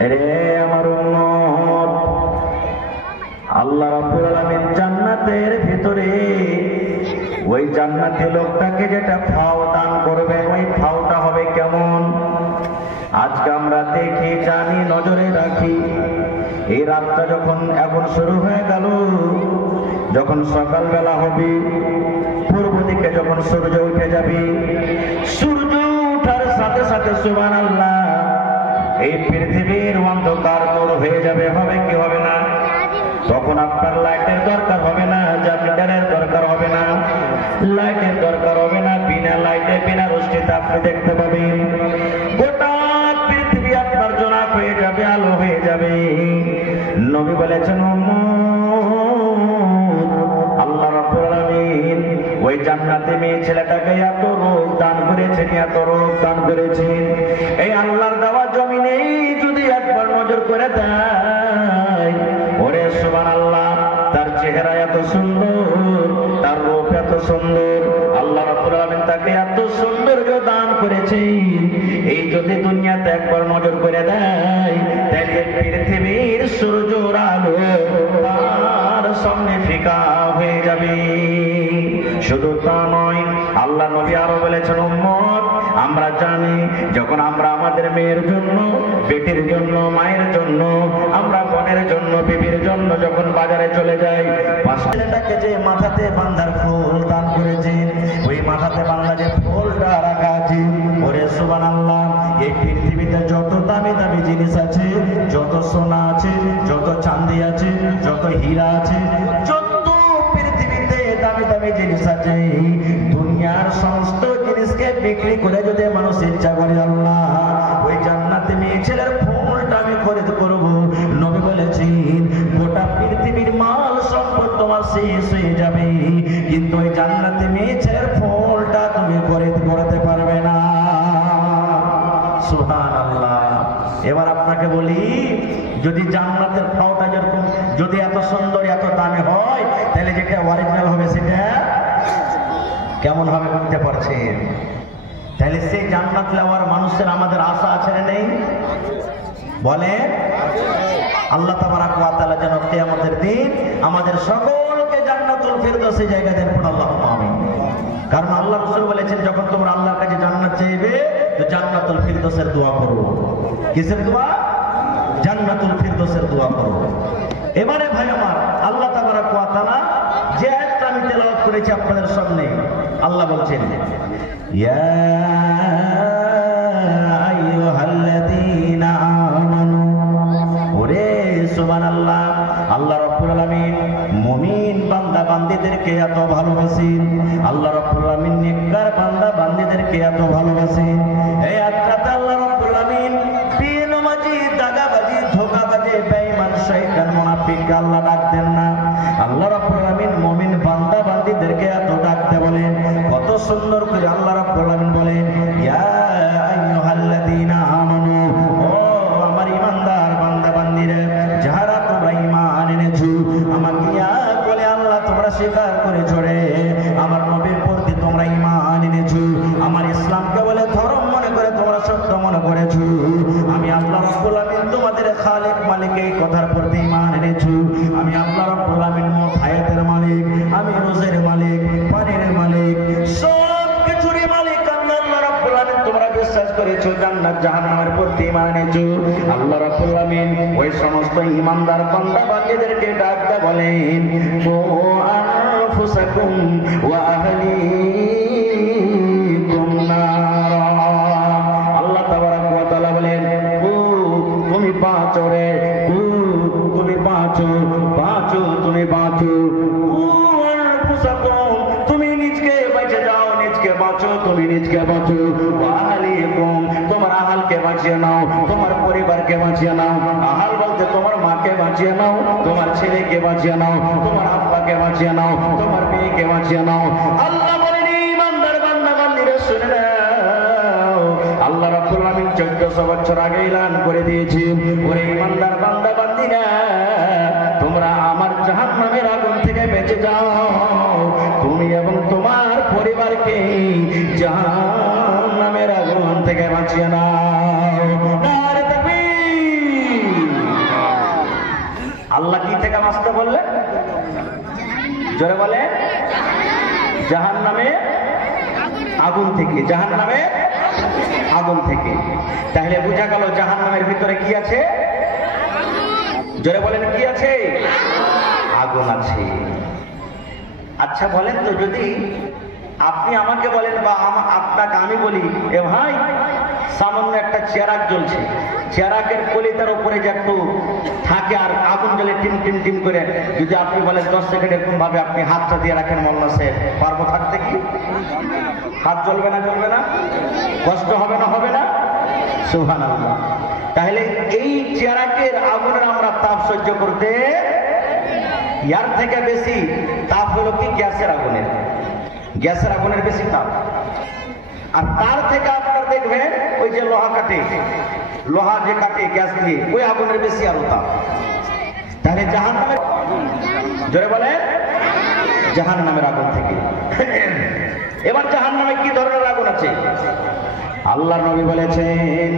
রে আমার উম্মত, আল্লাহ রাব্বুল আলামিন জান্নাতের ভিতরে ওই জান্নাতি লোকটাকে যেটা ফাও দান করবে, ওই ফাওটা হবে কেমন? আজকে আমরা দেখি, জানি, নজরে রাখি। এই রাতটা যখন এখন শুরু হয়ে গেল, যখন সকালবেলা হবে, পূর্ব দিকে যখন সূর্য উঠে যাবে, সূর্য ওঠার সাথে সাথে সুবহানাল্লাহ এই পৃথিবীর অন্ধকার দূর হয়ে যাবে। হবে কি হবে না? তখন আপনার লাইটের দরকার হবে না, জানালার দরকার হবে না, লাইটের দরকার হবে না। বিনা লাইটে, বিনা রোশনিতে আপনি দেখতে পাবেন। গোটা পৃথিবী আপনার জোনাক হয়ে যাবে, আলো হয়ে যাবে। নবী বলেছেন, আল্লাহ রাব্বুল আলামিন ওই জান্নাতে মেয়ে ছেলেটাকে এত রূপ দান করেছেন, এত রূপ দান করেছেন। এই আল্লাহর দেওয়া জমিনে যদি একবার নজর করে দেয়, ওরে সুবহানাল্লাহ, তার চেহারা এত সুন্দর, তার রূপ এত সুন্দর, আল্লাহ রাব্বুল আলামিন তাকে এত সৌন্দর্য দান করেছেন। এই যদি দুনিয়াতে একবার নজর করে দেয়, তাহলে পৃথিবীর সূর্যের আলো তার সামনে ফিকা হয়ে যাবে। শুধু তা নয়, আল্লাহ নবী আরো বলেছেন, উম্মত, আমরা জানি যখন আমরা আমাদের মেয়ের জন্য, বেটির জন্য, মায়ের জন্য, আমরা বোনের জন্য, বিবির জন্য যখন বাজারে চলে যাই, ছেলেটাকে যে মাথাতে বান্ধার ফুল দান করেছেন, ওই মাথাতে বান্ধা যে ফুলটা রাখা আছে, ওরে সুবহানাল্লাহ, এই পৃথিবীতে যত দামি দামি জিনিস আছে, যত সোনা আছে, যত চাঁদি আছে, যত হীরা আছে, যত পৃথিবীতে দামি দামি জিনিস আছে, দুনিয়ার সমস্ত জিনিসকে বিক্রি করে যদি মানুষ ইচ্ছা করে, আল্লাহ ওই জান্নাতে মেয়ে ছেলের ফুলটা আমি খরিদ করব। নবী বলেছেন, গোটা পৃথিবীর মাল সম্পদ তোমার শেষ হয়ে যাবে, কিন্তু ওই জান্নাতে মেয়ে ছেলের ফুলটা তুমি খরিদ করতে পারবে না। সুবহানাল্লাহ। এবার আপনাকে বলি, যদি জান্নাতের ফাওটা যেরকম যদি এত সুন্দর, এত দামি হয়, তাহলে যেটা অরিজিনাল হবে সেটা কেমন হবে বুঝতে পারছেন? তাহলে সেই জান্নাত নেওয়ার মানুষের আমাদের আশা আছে না নেই? বলে আল্লাহ তাবারাক ওয়া তাআলা যেন কিয়ামতের দিন আমাদের সকলকে জান্নাতুল ফিরদৌসে জায়গা দেন। আল্লাহুম্মা আমিন। কারণ আল্লাহ রাসূল বলেছেন, যখন তোমরা আল্লাহর কাছে জান্নাত চাইবে, তো জান্নাতুল ফিরদৌসের দোয়া করো। কিসের দোয়া? জান্নাতুল ফিরদৌসের দোয়া করো। এবারে ভাই আমার, আল্লাহ তাবারাক ওয়া তাআলা যে আয়াতটা আমি তেলাওয়াত করেছি আপনাদের সামনে, আল্লাহ বলছেন, ইয়া আইয়ুহাল্লাযীনা আমানু, ওরে সুবহানাল্লাহ, আল্লাহ রাব্বুল আলামিন মুমিন বান্দা বান্দীদেরকে এত ভালোবাসেন, আল্লাহ রাব্বুল আলামিন নেককার বান্দা বান্দীদেরকে এত ভালোবাসেন। এই আয়াতটাতে আল্লাহ রাব্বুল আলামিন বেনামাজি, দাগাবাজি, ধোঁকাবাজি, বেঈমান, শয়তান, মুনাফিককে আল্লাহ ডাক দেন না। আল্লাহ রাব্বুল আলামিন মুমিন বান্দা বান্দীদেরকে এত ডাকতে বলেন। কত সুন্দর করে আল্লাহ রাব্বুল আলামিন বলেন, ইয়া আইয়ুহাল্লাযীনা আমানু, ও আমার ঈমানদার বান্দা বান্দীরা, যারা তোমরা ঈমান এনেছো, আমাকে ইয়া বলে আল্লাহ তোমরা স্বীকার করেছো রে, আমার নবীর প্রতি তোমরা ঈমান এনেছো, আমার ইসলামকে বলে ধর্ম মনে করে তোমরা সত্য মনে করেছো, আমি আল্লাহ রাব্বুল আলামিন তোমাদের খালিক মালিক, এই কথার প্রতি ঈমান এনেছো, আমি আল্লাহ রাব্বুল আলামিন মোট হায়াতের মালিক, আমি রোজের মালিক, পানির মালিক, সব কিছুর মালিক আমি আল্লাহ রাব্বুল আলামিন, তোমরা বিশ্বাস করেছো, জান্নাত জাহান্নামের প্রতি ঈমান এনেছো। আল্লাহ রাব্বুল আলামিন ওই সমস্ত ঈমানদার বান্দা বান্দীদেরকে ডাকতে বলেন, ও আনফুসাকুম ওয়া আহলিকুম নারা, আল্লাহ তাবারাক ওয়া তাআলা বলেন, ও তুমি বাঁচো রে, ও তুমি বাঁচো, বাঁচো, তুমি বাঁচো, ও আনফুসাকুম, তুমি নিজকে বেঁচে যাও, নিজকে বাঁচো, তুমি নিজকে বাঁচো, ওয়া আহলিকুম, তোমার আহালকে বাঁচিয়ে নাও, তোমার পরিবারকে বাঁচিয়ে নাও। আহাল বলতে তোমার মাকে বাঁচিয়ে নাও, তোমার ছেলেকে বাঁচিয়ে নাও, তোমার আব্বাকে বাঁচিয়ে নাও, তোমার মেয়েকে বাঁচিয়ে নাও। আল্লাহ বলেন, ঈমানদার বান্দা বান্দীরা শুনে নাও, আল্লাহ রাব্বুল আলামিন 1400 বছর আগে এলান করে দিয়েছে, ওরে ঈমানদার বান্দা বান্দীরা, তোমরা আমার জাহান্নামের আগুন থেকে বেঁচে যাও, তুমি এবং তোমার পরিবারকে জাহান্নামের আগুন থেকে বাঁচিয়ে নাও। নারে তাকবীর। আস্তে বললে, জোরে বলে, জাহান্নামে আগুন থেকে, জাহান্নামে আগুন থেকে। তাহলে বোঝা গেল জাহান্নামের ভিতরে কি আছে? জোরে বলেন, কি আছে? আগুন আছে। আচ্ছা বলেন তো, যদি আপনি আমাকে বলেন বা আপনাকে আমি বলি, এ ভাই সামান্য একটা চেরাক জ্বলছে, চেরাকের কলিতার উপরে যে একটু থাকে আর আগুন জ্বলে টিম টিম টিম করে, যদি আপনি বলেন 10 সেকেন্ড এরকম ভাবে আপনি হাতটা দিয়ে রাখেন মোল্লা সাহেব, পারবো থাকতে? কি হাত জ্বলবে না? জ্বলবে না? কষ্ট হবে না? হবে না? সুবহানাল্লাহ। তাহলে এই চেরাকের আগুনের আমরা তাপ সহ্য করতে, ইয়ার থেকে বেশি তাপ হলো কি গ্যাসের আগুনের, গ্যাসের আগুনের বেশি তাপ। আর তার থেকে আপনার দেখবেন ওই যে লোহা কাটে, লোহা যে কাটে গ্যাস দিয়ে, ওই আগুনের বেশি আরো তাপ। তাহলে জাহান্নামের, জোরে বলে, জাহান্নামের আগুন থেকে। এবার জাহান্নামে কি ধরনের আগুন আছে? আল্লাহর নবী বলেছেন,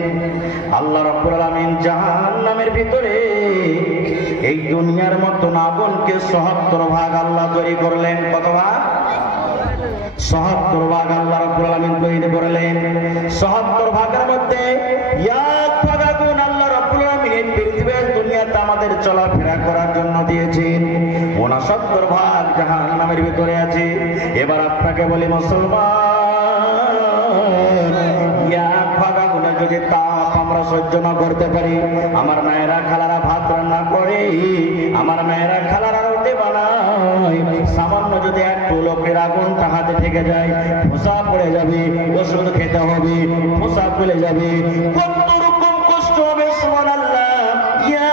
আল্লাহ রাব্বুল আলামিন জাহান্নামের ভিতরে এই দুনিয়ার মতন আগুনকে ৭৭ ভাগ আল্লাহ তৈরি করলেন। কত ভাগ? ৭৭ ভাগ আল্লাহ রাব্বুল আলামিন তৈরি করলেন। ৭৭ ভাগের মধ্যে এক ভাগ আগুন আল্লাহ রাব্বুল আলামিন এই পৃথিবীর দুনিয়াতে আমাদের চলাফেরা করার জন্য দিয়েছেন। ৬৯ ভাগ জাহান্নামের ভিতরে আছে। এবার আপনাকে বলি মুসলমান, এক ভাগ আগুনে যদি তাপ আমরা সহ্য না করতে পারি, আমার মায়েরা খালারা ভাত রান্না করে, আমার মায়েরা খালারা রুটি বানায়, সামান্য যদি একটু লোকের আগুনটা হাতে থেকে যায়, ফোসা পড়ে যাবে, ওষুধ খেতে হবে, ফোসা খুলে যাবে, কত রকম কষ্ট হবে। সুবহানাল্লাহ।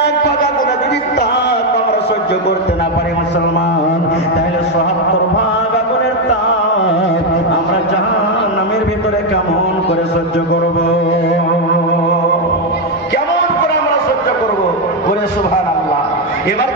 এক ভাগ আগুনে যদি তাপ আমরা সহ্য করতে না পারি মুসলমান, তাহলে ৭৭ ভাগ আগুনের তাপ আমরা জাহান্নামের ভিতরে কেমন করে সহ্য করব? কেমন করে আমরা সহ্য করব? বলে সুবহানাল্লাহ। এবার